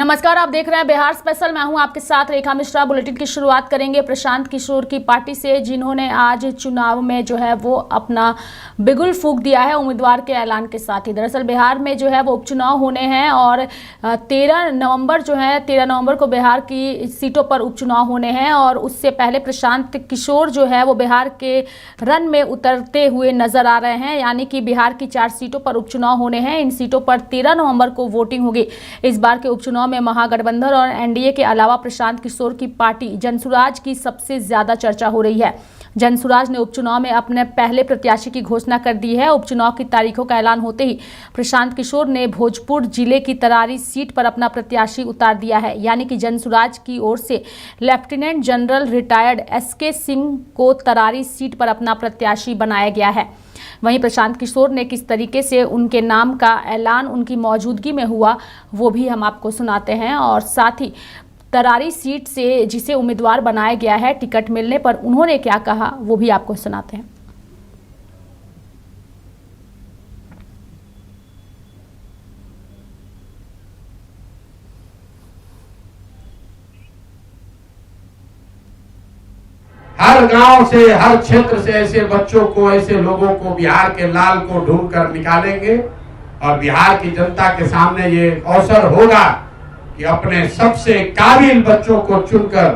नमस्कार, आप देख रहे हैं बिहार स्पेशल। मैं हूं आपके साथ रेखा मिश्रा। बुलेटिन की शुरुआत करेंगे प्रशांत किशोर की पार्टी से, जिन्होंने आज चुनाव में जो है वो अपना बिगुल फूंक दिया है उम्मीदवार के ऐलान के साथ ही। दरअसल बिहार में जो है वो उपचुनाव होने हैं और 13 नवंबर को बिहार की सीटों पर उपचुनाव होने हैं और उससे पहले प्रशांत किशोर जो है वो बिहार के रन में उतरते हुए नजर आ रहे हैं। यानी कि बिहार की 4 सीटों पर उपचुनाव होने हैं। इन सीटों पर 13 नवंबर को वोटिंग होगी। इस बार के उपचुनाव में महागठबंधन और एनडीए के अलावा प्रशांत किशोर की पार्टी जनसुराज की सबसे ज्यादा चर्चा हो रही है। जनसुराज ने उपचुनाव में अपने पहले प्रत्याशी की घोषणा कर दी है। उपचुनाव की तारीखों का ऐलान होते ही प्रशांत किशोर ने भोजपुर जिले की तरारी सीट पर अपना प्रत्याशी उतार दिया है। यानी कि जनसुराज की ओर से lieutenant general retired SK Singh को तरारी सीट पर अपना प्रत्याशी बनाया गया है। वहीं प्रशांत किशोर ने किस तरीके से उनके नाम का ऐलान उनकी मौजूदगी में हुआ वो भी हम आपको सुनाते हैं, और साथ ही तरारी सीट से जिसे उम्मीदवार बनाया गया है, टिकट मिलने पर उन्होंने क्या कहा वो भी आपको सुनाते हैं। हर गांव से, हर क्षेत्र से ऐसे बच्चों को, ऐसे लोगों को, बिहार के लाल को ढूंढ कर निकालेंगे और बिहार की जनता के सामने ये अवसर होगा कि अपने सबसे काबिल बच्चों को चुनकर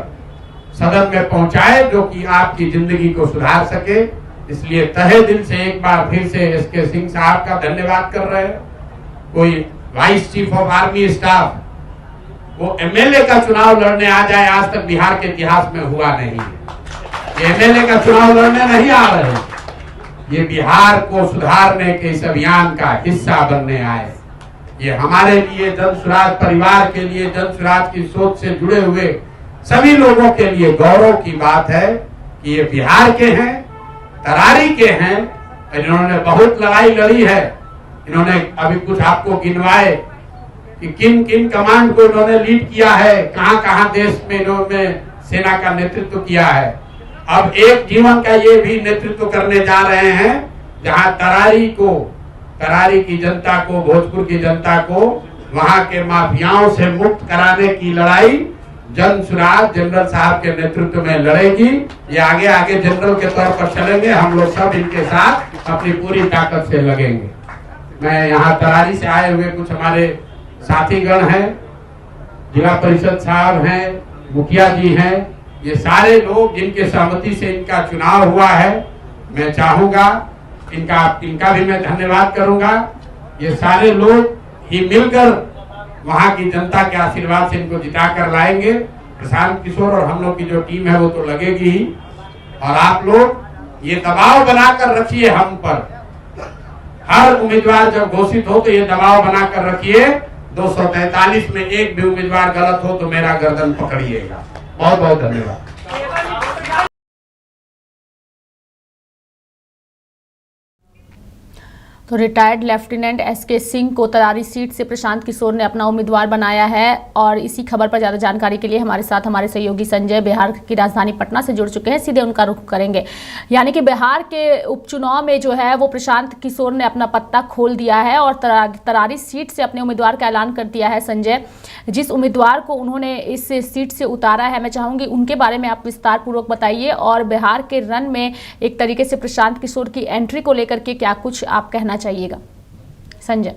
सदन में पहुंचाए, जो कि आपकी जिंदगी को सुधार सके। इसलिए तहे दिल से एक बार फिर से एसके सिंह साहब का धन्यवाद कर रहे हैं। कोई vice chief of army staff वो एमएलए का चुनाव लड़ने आ जाए, आज तक बिहार के इतिहास में हुआ नहीं है। एमएलए का चुनाव लड़ने नहीं आ रहे, ये बिहार को सुधारने के इस अभियान का हिस्सा बनने आए। ये हमारे लिए, जनसुराज परिवार के लिए, जनसुराज की सोच से जुड़े हुए सभी लोगों के लिए गौरव की बात है कि ये बिहार के हैं, तरारी के हैं। इन्होंने बहुत लड़ाई लड़ी है। इन्होंने अभी कुछ आपको गिनवाए कि किन किन कमांड को इन्होंने लीड किया है, कहां कहां देश में इन्होंने सेना का नेतृत्व किया है। अब एक जीवन का ये भी नेतृत्व करने जा रहे हैं, जहां तरारी की जनता को, भोजपुर की जनता को वहां के माफियाओं से मुक्त कराने की लड़ाई जनसुराज जनरल साहब के नेतृत्व में लड़ेगी। ये आगे आगे जनरल के तौर पर चलेंगे। हम लोग सब इनके साथ अपनी पूरी ताकत से लगेंगे। मैं यहाँ तरारी से आए हुए कुछ हमारे साथीगण हैं, जिला परिषद साहब हैं, मुखिया जी हैं, ये सारे लोग जिनके सहमति से इनका चुनाव हुआ है, मैं चाहूंगा इनका भी मैं धन्यवाद करूंगा। ये सारे लोग ही मिलकर वहां की जनता के आशीर्वाद से इनको जिता कर लाएंगे। प्रशांत किशोर और हम लोग की जो टीम है वो तो लगेगी ही, और आप लोग ये दबाव बनाकर रखिए हम पर। हर उम्मीदवार जब घोषित हो तो ये दबाव बनाकर रखिए, 243 में एक भी उम्मीदवार गलत हो तो मेरा गर्दन पकड़िएगा। बहुत बहुत धन्यवाद। तो रिटायर्ड लेफ्टिनेंट एसके सिंह को तरारी सीट से प्रशांत किशोर ने अपना उम्मीदवार बनाया है। और इसी खबर पर ज़्यादा जानकारी के लिए हमारे साथ हमारे सहयोगी संजय बिहार की राजधानी पटना से जुड़ चुके हैं। सीधे उनका रुख करेंगे। यानी कि बिहार के उपचुनाव में जो है वो प्रशांत किशोर ने अपना पत्ता खोल दिया है और तरारी सीट से अपने उम्मीदवार का ऐलान कर दिया है। संजय, जिस उम्मीदवार को उन्होंने इस सीट से उतारा है, मैं चाहूँगी उनके बारे में आप विस्तार पूर्वक बताइए, और बिहार के रन में एक तरीके से प्रशांत किशोर की एंट्री को लेकर के क्या कुछ आप कहना चाहिएगा। संजय।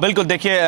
बिल्कुल, देखिए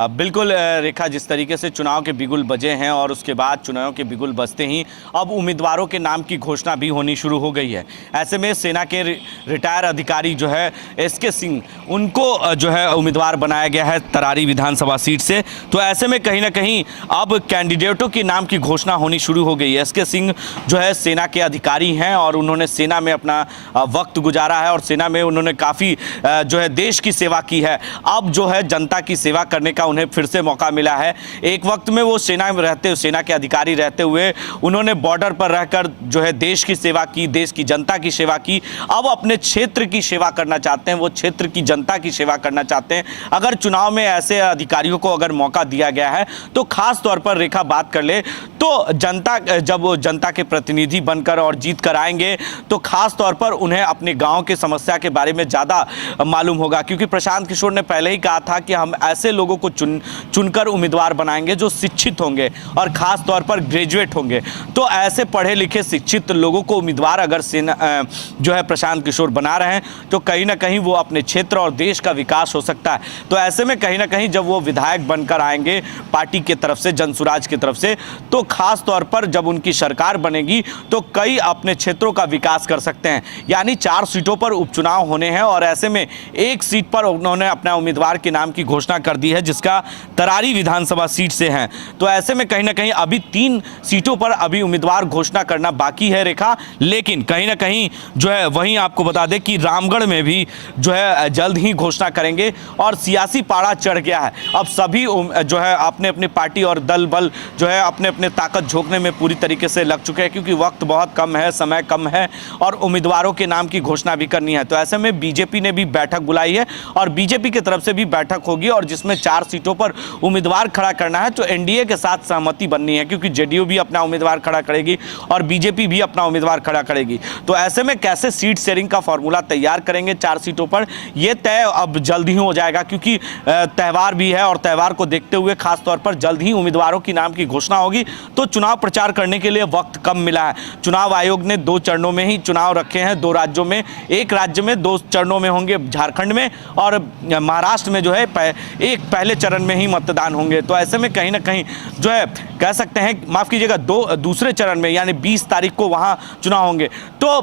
बिल्कुल रेखा, जिस तरीके से चुनाव के बिगुल बजे हैं और उसके बाद चुनाव के बिगुल बजते ही अब उम्मीदवारों के नाम की घोषणा भी होनी शुरू हो गई है। ऐसे में सेना के रिटायर अधिकारी जो है एसके सिंह, उनको जो है उम्मीदवार बनाया गया है तरारी विधानसभा सीट से। तो ऐसे में कहीं ना कहीं अब कैंडिडेटों के नाम की घोषणा होनी शुरू हो गई है। एसके सिंह जो है सेना के अधिकारी हैं और उन्होंने सेना में अपना वक्त गुजारा है और सेना में उन्होंने काफ़ी जो है देश की सेवा की है। अब जो है जनता की सेवा करने का उन्हें फिर से मौका मिला है। एक वक्त में वो सेना के अधिकारी रहते हुए उन्होंने बॉर्डर पर रहकर जो है देश की सेवा की, देश की जनता की सेवा की। अब अपने क्षेत्र की सेवा करना चाहते हैं, वो क्षेत्र की जनता की सेवा करना चाहते हैं। अगर चुनाव में ऐसे अधिकारियों को अगर मौका दिया गया है तो खास तौर पर रेखा बात कर ले तो जब वो जनता के प्रतिनिधि बनकर और जीत कर आएंगे तो खास तौर पर उन्हें अपने गांव की समस्या के बारे में ज़्यादा मालूम होगा, क्योंकि प्रशांत किशोर ने पहले ही कहा था कि हम ऐसे लोगों को चुनकर उम्मीदवार बनाएंगे जो शिक्षित होंगे और खास तौर पर ग्रेजुएट होंगे। तो ऐसे पढ़े लिखे शिक्षित लोगों को उम्मीदवार अगर जो है प्रशांत किशोर बना रहे हैं तो कहीं ना कहीं वो अपने क्षेत्र और देश का विकास हो सकता है। तो ऐसे में कहीं ना कहीं जब वो विधायक बनकर आएंगे पार्टी की तरफ से, जनसुराज की तरफ से, तो खास तौर पर जब उनकी सरकार बनेगी तो कई अपने क्षेत्रों का विकास कर सकते हैं। यानी 4 सीटों पर उपचुनाव होने हैं और ऐसे में एक सीट पर उन्होंने अपना उम्मीदवार के नाम की घोषणा कर दी है जिसका तरारी विधानसभा सीट से है। तो ऐसे में कहीं ना कहीं अभी 3 सीटों पर अभी उम्मीदवार घोषणा करना बाकी है रेखा, लेकिन कहीं ना कहीं जो है वहीं आपको बता दें कि रामगढ़ में भी जो है जल्द ही घोषणा करेंगे और सियासी पारा चढ़ गया है। अब सभी जो है अपने अपनी पार्टी और दल बल जो है अपने अपने ताकत झोंकने में पूरी तरीके से लग चुके हैं, क्योंकि वक्त बहुत कम है, समय कम है और उम्मीदवारों के नाम की घोषणा भी करनी है। तो ऐसे में बीजेपी ने भी बैठक बुलाई है और बीजेपी की तरफ से भी बैठक होगी और जिसमें 4 सीटों पर उम्मीदवार खड़ा करना है। तो एनडीए के साथ सहमति बननी है, क्योंकि जेडीयू भी अपना उम्मीदवार खड़ा करेगी और बीजेपी भी अपना उम्मीदवार खड़ा करेगी। तो ऐसे में कैसे सीट शेयरिंग का फॉर्मूला तैयार करेंगे 4 सीटों पर, यह तय अब जल्द ही हो जाएगा, क्योंकि त्यौहार भी है और त्यौहार को देखते हुए खास तौर पर जल्द ही उम्मीदवारों की नाम की घोषणा होगी। तो चुनाव प्रचार करने के लिए वक्त कम मिला है। चुनाव आयोग ने 2 चरणों में ही चुनाव रखे हैं, 2 राज्यों में, एक राज्य में 2 चरणों में होंगे, झारखंड में, और महाराष्ट्र में जो है एक पहले चरण में ही मतदान होंगे। तो ऐसे में कहीं ना कहीं जो है कह सकते हैं, माफ कीजिएगा, दूसरे चरण में यानी 20 तारीख को वहां चुनाव होंगे। तो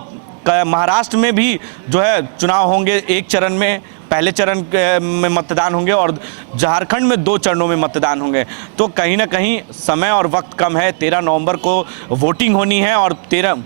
महाराष्ट्र में भी जो है चुनाव होंगे, एक चरण में पहले चरण में मतदान होंगे और झारखंड में 2 चरणों में मतदान होंगे। तो कहीं ना कहीं समय और वक्त कम है। 13 नवंबर को वोटिंग होनी है और 13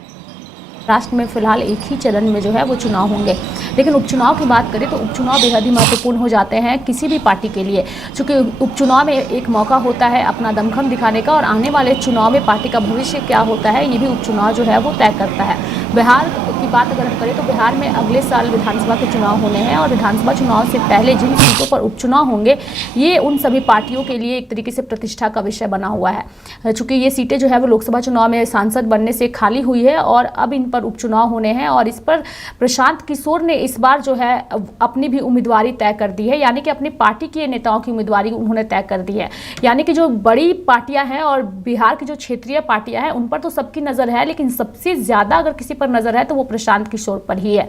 राष्ट्र में फिलहाल एक ही चरण में जो है वो चुनाव होंगे। लेकिन उपचुनाव की बात करें तो उपचुनाव बेहद ही महत्वपूर्ण हो जाते हैं किसी भी पार्टी के लिए, क्योंकि उपचुनाव में एक मौका होता है अपना दमखम दिखाने का और आने वाले चुनाव में पार्टी का भविष्य क्या होता है ये भी उपचुनाव जो है वो तय करता है। बिहार की बात अगर हम करें तो बिहार में अगले साल विधानसभा के चुनाव होने हैं और विधानसभा चुनाव से पहले जिन सीटों पर उपचुनाव होंगे ये उन सभी पार्टियों के लिए एक तरीके से प्रतिष्ठा का विषय बना हुआ है। चूँकि ये सीटें जो है वो लोकसभा चुनाव में सांसद बनने से खाली हुई है और अब इन पर उपचुनाव होने हैं और इस पर प्रशांत किशोर ने इस बार जो है अपनी भी उम्मीदवारी तय कर दी है, यानी कि अपनी पार्टी के नेताओं की उम्मीदवारी उन्होंने तय कर दी है। यानी कि जो बड़ी पार्टियां हैं और बिहार की जो क्षेत्रीय पार्टियां हैं उन पर तो सबकी नज़र है, लेकिन सबसे ज़्यादा अगर किसी पर नज़र है तो वो प्रशांत किशोर पर ही है।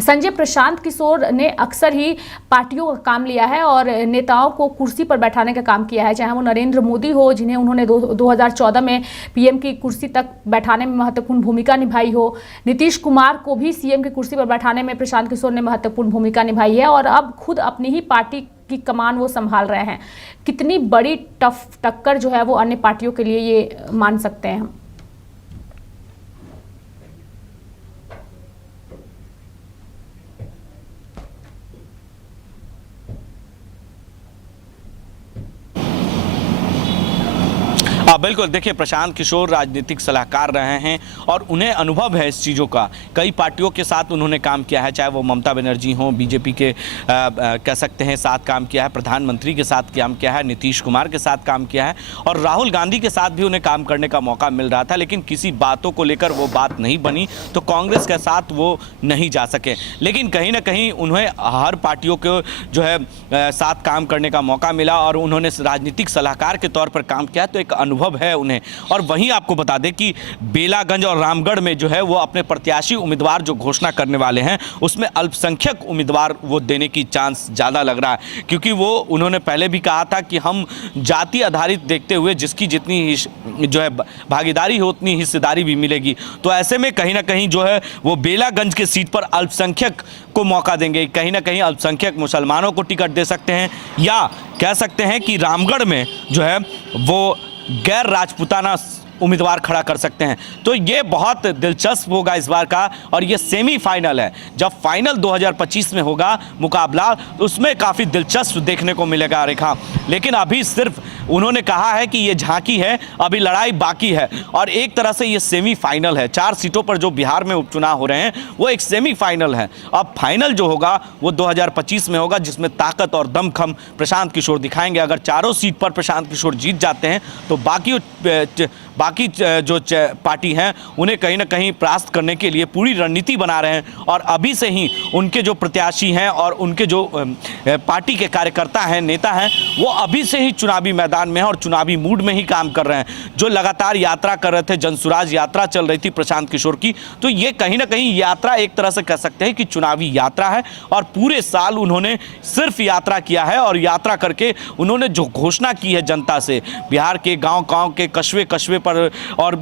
संजय प्रशांत किशोर ने अक्सर ही पार्टियों का काम लिया है और नेताओं को कुर्सी पर बैठाने का काम किया है, चाहे वो नरेंद्र मोदी हो जिन्हें उन्होंने 2014 में पीएम की कुर्सी तक बैठाने में महत्वपूर्ण भूमिका निभाई हो, नीतीश कुमार को भी सीएम की कुर्सी पर बैठाने में प्रशांत किशोर ने महत्वपूर्ण भूमिका निभाई है और अब खुद अपनी ही पार्टी की कमान वो संभाल रहे हैं। कितनी बड़ी टफ टक्कर जो है वो अन्य पार्टियों के लिए ये मान सकते हैं हम। बिल्कुल, देखिए प्रशांत किशोर राजनीतिक सलाहकार रहे हैं और उन्हें अनुभव है इस चीज़ों का। कई पार्टियों के साथ उन्होंने काम किया है, चाहे वो ममता बनर्जी हों, बीजेपी के कह सकते हैं साथ काम किया है, प्रधानमंत्री के साथ काम किया है, नीतीश कुमार के साथ काम किया है और राहुल गांधी के साथ भी उन्हें काम करने का मौका मिल रहा था, लेकिन किसी बातों को लेकर वो बात नहीं बनी तो कांग्रेस के साथ वो नहीं जा सके। लेकिन कहीं ना कहीं उन्हें हर पार्टियों को जो है साथ काम करने का मौका मिला और उन्होंने राजनीतिक सलाहकार के तौर पर काम किया, तो एक अनुभव है उन्हें। और वहीं आपको बता दें कि बेलागंज और रामगढ़ में जो है वो अपने प्रत्याशी उम्मीदवार जो घोषणा करने वाले हैं उसमें अल्पसंख्यक उम्मीदवार वो देने की चांस ज़्यादा लग रहा है, क्योंकि वो उन्होंने पहले भी कहा था कि हम जाति आधारित देखते हुए जिसकी जितनी जो है भागीदारी हो उतनी हिस्सेदारी भी मिलेगी। तो ऐसे में कहीं ना कहीं जो है वो बेलागंज के सीट पर अल्पसंख्यक को मौका देंगे, कहीं ना कहीं अल्पसंख्यक मुसलमानों को टिकट दे सकते हैं, या कह सकते हैं कि रामगढ़ में जो है वो गैर राजपूताना उम्मीदवार खड़ा कर सकते हैं। तो ये बहुत दिलचस्प होगा इस बार का, और ये सेमीफाइनल है। जब फाइनल 2025 में होगा मुकाबला, उसमें काफ़ी दिलचस्प देखने को मिलेगा रेखा। लेकिन अभी सिर्फ उन्होंने कहा है कि ये झांकी है, अभी लड़ाई बाकी है, और एक तरह से ये सेमीफाइनल है। 4 सीटों पर जो बिहार में उपचुनाव हो रहे हैं वो एक सेमीफाइनल है। अब फाइनल जो होगा वो 2025 में होगा, जिसमें ताकत और दमखम प्रशांत किशोर दिखाएंगे। अगर चारों सीट पर प्रशांत किशोर जीत जाते हैं तो बाकी जो पार्टी हैं उन्हें कहीं ना कहीं परास्त करने के लिए पूरी रणनीति बना रहे हैं, और अभी से ही उनके जो प्रत्याशी हैं और उनके जो पार्टी के कार्यकर्ता हैं, नेता हैं, वो अभी से ही चुनावी मैदान में हैं और चुनावी मूड में ही काम कर रहे हैं। जो लगातार यात्रा कर रहे थे, जनसुराज यात्रा चल रही थी प्रशांत किशोर की, तो ये कहीं ना कहीं यात्रा एक तरह से कह सकते हैं कि चुनावी यात्रा है, और पूरे साल उन्होंने सिर्फ यात्रा किया है। और यात्रा करके उन्होंने जो घोषणा की है जनता से, बिहार के गांव-गांव के कस्बे पर, और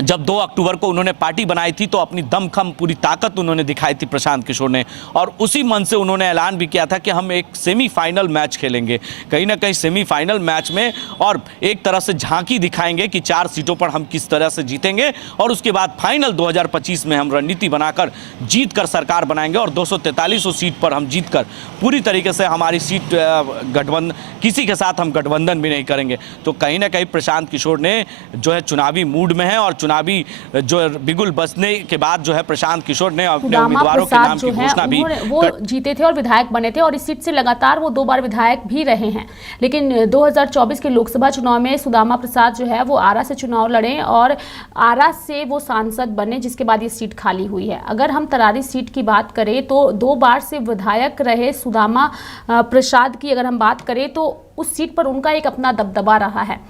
जब 2 अक्टूबर को उन्होंने पार्टी बनाई थी तो अपनी दमखम पूरी ताकत उन्होंने दिखाई थी प्रशांत किशोर ने, और उसी मन से उन्होंने ऐलान भी किया था कि हम एक सेमीफाइनल मैच खेलेंगे, कहीं ना कहीं सेमीफाइनल मैच में, और एक तरह से झांकी दिखाएंगे कि 4 सीटों पर हम किस तरह से जीतेंगे, और उसके बाद फाइनल 2025 में हम रणनीति बनाकर जीत कर सरकार बनाएंगे, और 243 सीट पर हम जीत कर पूरी तरीके से हमारी सीट गठबंधन, किसी के साथ हम गठबंधन भी नहीं करेंगे। तो कहीं ना कहीं प्रशांत किशोर ने जो है चुनावी मूड में है, और चुनावी जो बिगुल बजने के बाद जो है प्रशांत किशोर ने अपने उम्मीदवारों के नाम की घोषणा भी वो जीते थे और विधायक बने थे, और इस सीट से लगातार वो 2 बार विधायक भी रहे हैं। लेकिन 2024 के लोकसभा चुनाव में सुदामा प्रसाद जो है वो आरा से चुनाव लड़े और आरा से वो सांसद बने, जिसके बाद ये सीट खाली हुई है। अगर हम तरारी सीट की बात करें तो 2 बार से विधायक रहे सुदामा प्रसाद की अगर हम बात करें तो उस सीट पर उनका एक अपना दबदबा रहा है।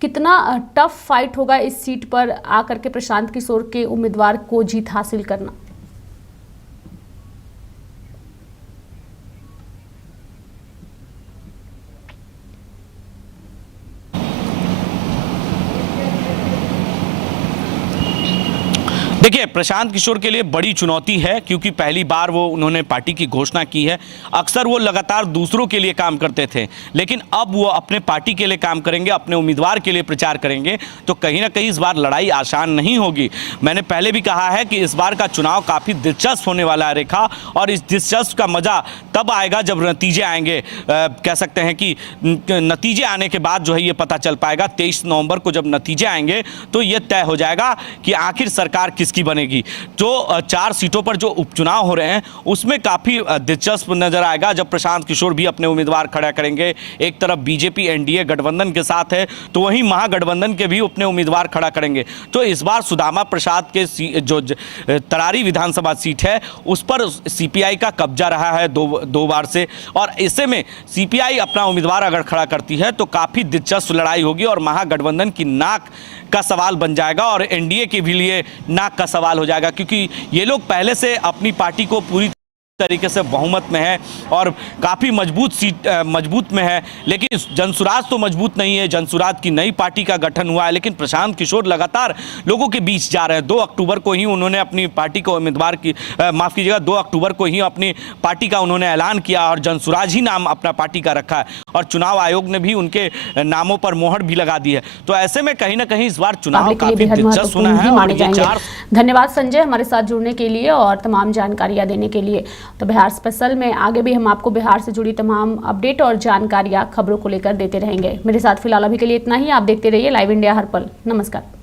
कितना टफ फाइट होगा इस सीट पर आकर के प्रशांत किशोर के उम्मीदवार को जीत हासिल करना। देखिए, प्रशांत किशोर के लिए बड़ी चुनौती है, क्योंकि पहली बार वो उन्होंने पार्टी की घोषणा की है। अक्सर वो लगातार दूसरों के लिए काम करते थे, लेकिन अब वो अपने पार्टी के लिए काम करेंगे, अपने उम्मीदवार के लिए प्रचार करेंगे। तो कहीं ना कहीं इस बार लड़ाई आसान नहीं होगी। मैंने पहले भी कहा है कि इस बार का चुनाव काफ़ी दिलचस्प होने वाला है रेखा, और इस दिलचस्प का मज़ा तब आएगा जब नतीजे आएंगे। कह सकते हैं कि नतीजे आने के बाद जो है ये पता चल पाएगा। 23 नवंबर को जब नतीजे आएंगे तो ये तय हो जाएगा कि आखिर सरकार की बनेगी। तो 4 सीटों पर जो उपचुनाव हो रहे हैं उसमें काफी दिलचस्प नजर आएगा जब प्रशांत किशोर भी अपने उम्मीदवार खड़ा करेंगे। एक तरफ बीजेपी एनडीए गठबंधन के साथ है, तो वहीं महागठबंधन के भी अपने उम्मीदवार खड़ा करेंगे। तो इस बार सुदामा प्रसाद के जो तरारी विधानसभा सीट है उस पर सीपीआई का कब्जा रहा है दो बार से, और ऐसे में सीपीआई अपना उम्मीदवार अगर खड़ा करती है तो काफी दिलचस्प लड़ाई होगी, और महागठबंधन की नाक का सवाल बन जाएगा और एनडीए के भी लिए नाक का सवाल हो जाएगा, क्योंकि ये लोग पहले से अपनी पार्टी को पूरी तरीके से बहुमत में है और काफी मजबूत में है। लेकिन जनसुराज तो मजबूत नहीं है, जनसुराज की नई पार्टी का गठन हुआ है, लेकिन प्रशांत किशोर लगातार लोगों के बीच जा रहे हैं। 2 अक्टूबर को ही उन्होंने अपनी पार्टी को उम्मीदवार की 2 अक्टूबर को ही अपनी पार्टी का उन्होंने ऐलान किया और जनसुराज ही नाम अपना पार्टी का रखा है, और चुनाव आयोग ने भी उनके नामों पर मोहर भी लगा दी है। तो ऐसे में कहीं ना कहीं इस बार चुनाव काफी दिलचस्प होना है। धन्यवाद संजय हमारे साथ जुड़ने के लिए और तमाम जानकारियां देने के लिए। तो बिहार स्पेशल में आगे भी हम आपको बिहार से जुड़ी तमाम अपडेट और जानकारियां खबरों को लेकर देते रहेंगे। मेरे साथ फिलहाल अभी के लिए इतना ही। आप देखते रहिए लाइव इंडिया हर पल। नमस्कार।